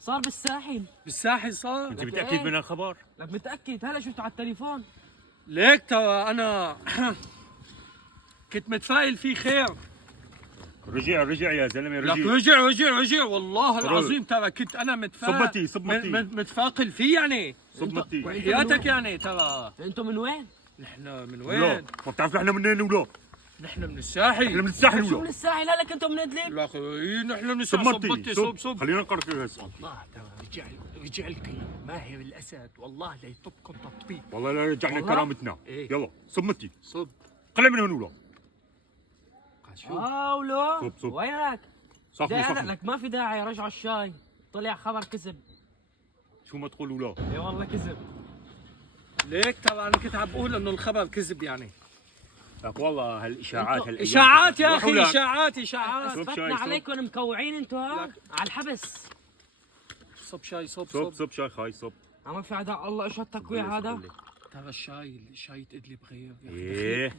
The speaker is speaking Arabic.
صار بالساحل. بالساحل صار؟ انت لك متاكد إيه؟ من الخبر؟ لك متأكد؟ هلا شفته على التليفون. ليك ترى انا كنت متفائل فيه خير. رجع يا زلمه لك رجع. رجع والله العظيم ترى كنت انا متفائل. صب متي. متفائل فيه يعني. صب متي. وحياتك يعني ترى. انتم من وين؟ نحن من لا وين؟ ما بتعرف نحن منين ولا؟ نحن من نحن الساحل. من الساحل شو من ولا؟ الساحل؟ هلا كنتم من ادلب؟ لا اخي نحن من صب الساحل. متي صبتي صب. خلينا نقرر هسه. والله ترى رجع لكم ماهر الاسد والله ليطبكم تطبيق. والله لا رجعنا والله؟ كرامتنا. إيه. يلا صب متي. صب. طلع من هون ولا؟ شوف ولو صب. وينك؟ صفن. لك ما في داعي رجعوا الشاي. طلع خبر كذب. شو ما تقول ولا؟ اي والله كذب. ليك ترى انا كنت عم بقول انه الخبر كذب يعني. لك والله هالاشاعات اشاعات يا اخي، روحوا لك. اشاعات. صب اثبتنا شاي، صب. عليكم مكوعين انتم ها؟ على الحبس. صب شاي صب. صب شاي خاي صب. عم في عداء الله ايش هالتكويع هذا؟ ترى الشاي ادلب غير يا أخي. ايه